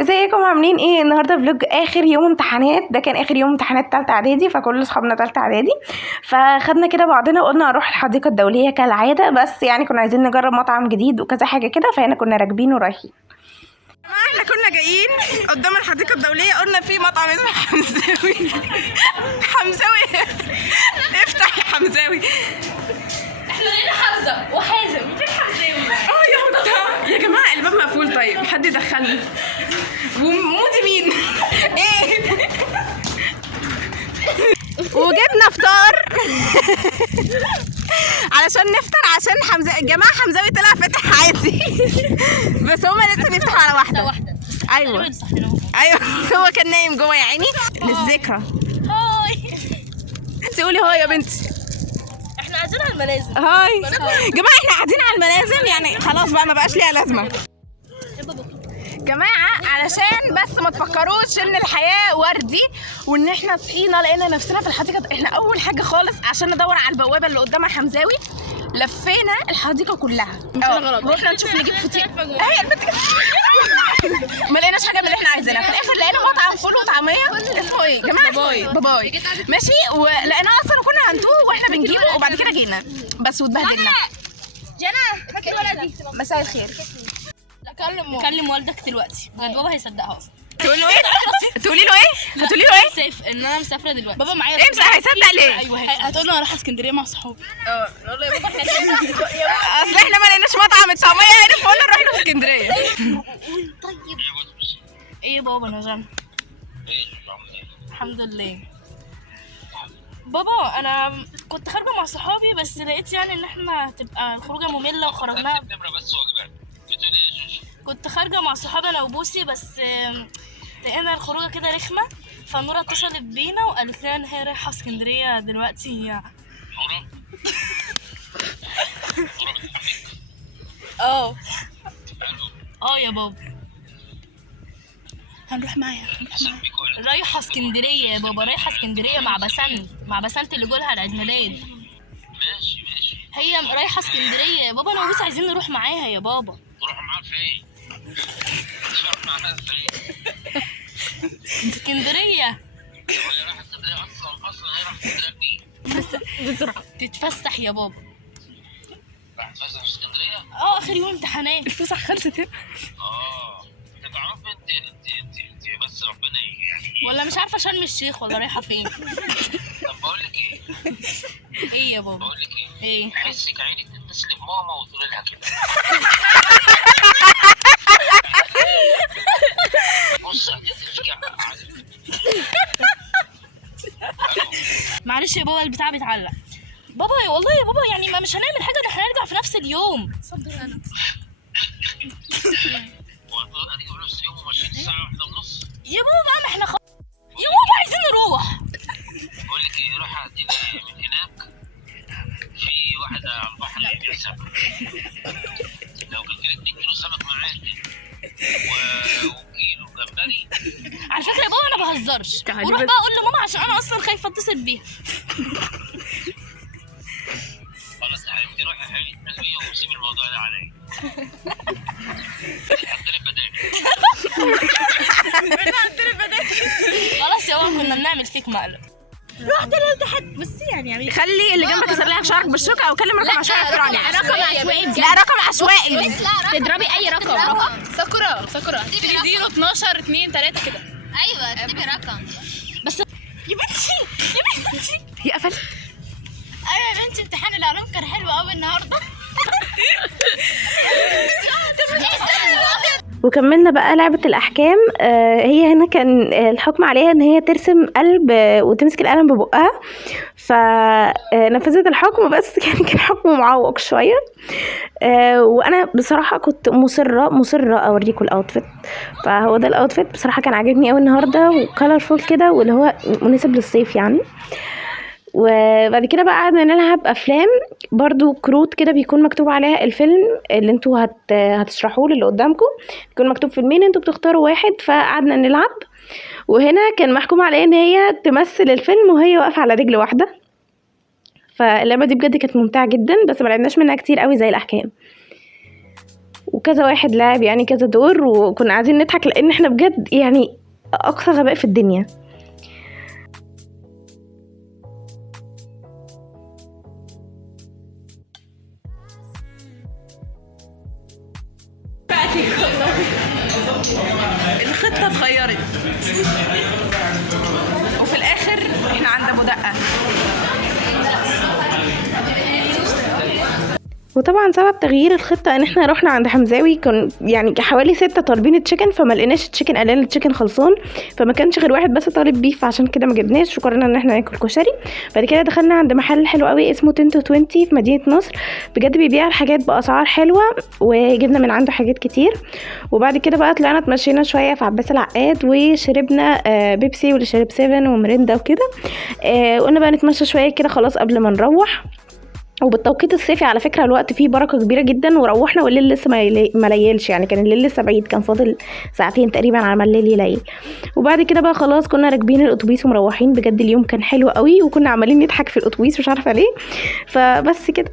ازيكم عاملين ايه؟ النهارده فلوج اخر يوم امتحانات. ده كان اخر يوم امتحانات تالتة اعدادي، فكل اصحابنا تالتة اعدادي فخدنا كده بعضنا وقلنا هنروح الحديقه الدوليه كالعاده، بس يعني كنا عايزين نجرب مطعم جديد وكذا حاجه كده، فهنا كنا راكبين ورايحين. احنا كنا جايين قدام الحديقه الدوليه، قلنا في مطعم اسمه حمزاوي. حمزاوي افتح يا حمزاوي. احنا لقينا حمزه وحازم، مين حمزاوي؟ يا جماعه الباب مقفول، طيب حد يدخلني. ومودي مين؟ ايه؟ وجبنا فطار علشان نفطر، عشان حمزه الجماعه حمزاوي طلع فاتح عادي بس هما لسه بيفتحوا على واحده. ايوه هو كان نايم جوه يا عيني للذكرى. هاي تقولي هاي يا بنتي. احنا قاعدين على الملازم. هاي جماعه، احنا قاعدين على الملازم، يعني خلاص بقى ما بقاش ليها لازمه جماعه، علشان بس ما تفكروش ان الحياه وردي وان احنا صحينا لقينا نفسنا في الحديقه. احنا اول حاجه خالص عشان ندور على البوابه اللي قدامها حمزاوي لفينا الحديقه كلها، رحنا نشوف نجيب فطير. هي البنت ما لقيناش حاجه من اللي احنا عايزينها. في الاخر لقينا مطعم فول وطعميه اسمه ايه يا جماعه؟ باباي ماشي، ولقيناه اصلا وكنا هنتوه واحنا بنجيبه، وبعد كده جينا بس واتبهدلنا. جنى مساء الخير. كلم والدك دلوقتي، بابا هيصدقها اصلا. تقولي له ايه؟ هتقولي له ايه؟ ان انا مسافره دلوقتي. بابا معايا. امسح، هيصدق ليه؟ ايوه هتقول له انا رايحه اسكندريه مع صحابي. نقول له يا بابا اصل احنا ما لقيناش مطعم الطعميه هنا، فقلنا نروح له اسكندريه. طيب ايه يا بابا؟ انا جنى الحمد لله. بابا انا كنت خارجه مع صحابي، بس لقيت يعني ان احنا هتبقى الخروجه ممله وخرجناها. كنت خارجه مع صحابي انا وبوسي، بس لقينا الخروجه كده رخمه، فنورة اتصلت بينا وقالت لنا ان هي رايحه اسكندريه دلوقتي. يا بابا هنروح معايا. رايحه اسكندريه يا بابا، رايحه اسكندريه مع بسنت اللي جولها العيد ميلاد. ماشي هي رايحه اسكندريه يا بابا، انا وبوسي عايزين نروح معاها يا بابا. نروح معاها فين؟ نروح معاها فين؟ اسكندريه. هي رايحه اسكندريه اصلا هي رايحه اسكندريه منين؟ بسرعه تتفسح يا بابا. رايحه تتفسح في اسكندريه؟ اخر يوم امتحانات. الفسح خلصت هنا. انت تعرفي انت بس ربنا يعني ولا مش عارفه شرم الشيخ ولا رايحه فين. طب بقول لك ايه؟ ايه يا بابا؟ بقول لك ايه؟ حسك عينك تتصل بماما وتقول لها كده. بص هتفرجع. معلش يا بابا البتاع بيتعلق. بابا والله يا بابا يعني ما مش هنعمل حاجه، ده احنا هنرجع في نفس اليوم. صدق انا هنيجي نفس اليوم وماشيين الساعه 1:30. يا بابا ما احنا يا بابا عايزين نروح. بقول لك ايه، روح اعدي من هناك في واحد على البحر بيبيع سمك. لو كان كده 2 كيلو سمك معاك وكيلو جمبري. على فكره يا بابا انا بهزرش، وروح بقى اقول لماما عشان انا اصلا خايفه اتصل بيها. خلاص يا حبيبتي روحي يا حبيبتي تنزلي وسيبي الموضوع ده عليا. حط لي بدائل. خلاص يا بابا كنا بنعمل فيك مقلب. رحت الامتحان بس يعني خلي اللي جنبك يسرق لك شعرك بالشوكه، او كلم رقم عشوائي. رقم عشوائي. لا رقم عشوائي، تضربي اي رقم. ساكورا 0 12 2 3 كده. ايوه اكتبي رقم. بس يا بنتي هي قفلت. ايوه يا بنتي امتحان العلوم كان حلو قوي النهارده. وكملنا بقى لعبة الأحكام. هي هنا كان الحكم عليها إن هي ترسم قلب وتمسك القلم ببقها، فنفذت الحكم، بس كان حكم معوق شوية. وأنا بصراحة كنت مصرة أوريكم الأوتفيت. فهو ده الأوتفيت، بصراحة كان عاجبني أوي النهاردة، وكالرفول كده، واللي هو مناسب للصيف يعني. وبعد كده بقى قعدنا نلعب افلام، برضو كروت كده بيكون مكتوب عليها الفيلم اللي انتوا هتشرحوه للي قدامكم، بيكون مكتوب فيلمين انتوا بتختاروا واحد، فقعدنا نلعب. وهنا كان محكوم عليها ان هي تمثل الفيلم وهي واقفه على رجل واحده. فاللعبه دي بجد كانت ممتعه جدا، بس ما لعبناش منها كتير قوي زي الاحكام. وكذا واحد لعب يعني كذا دور، وكنا عايزين نضحك لان احنا بجد يعني اقصى غباء في الدنيا. الخطة اتغيرت وفي الآخر احنا عند أبو دقة. وطبعا سبب تغيير الخطه ان احنا رحنا عند حمزاوي، كان يعني حوالي 6 طالبين تشيكن، فما لقيناش التشيكن، قال لنا التشيكن خلصان، فما كانش غير واحد بس طالب بيف، عشان كده ما جبناش وقررنا ان احنا ناكل كشري. بعد كده دخلنا عند محل حلو قوي اسمه 10-20 في مدينه نصر، بجد بيبيع الحاجات باسعار حلوه، وجبنا من عنده حاجات كتير. وبعد كده بقى طلعنا اتمشينا شويه في عباس العقاد، وشربنا بيبسي واللي شرب 7 ومريندا وكده. قلنا بقى نتمشى شويه كده خلاص قبل ما نروح. وبالتوقيت الصيفي على فكره الوقت فيه بركه كبيره جدا، وروحنا والليل لسه ما ليلش، يعني كان الليل لسه بعيد، كان فاضل ساعتين تقريبا على ما الليل يليل. وبعد كده بقى خلاص كنا راكبين الاتوبيس ومروحين، بجد اليوم كان حلو قوي، وكنا عمالين نضحك في الاتوبيس مش عارفه ليه. فبس كده.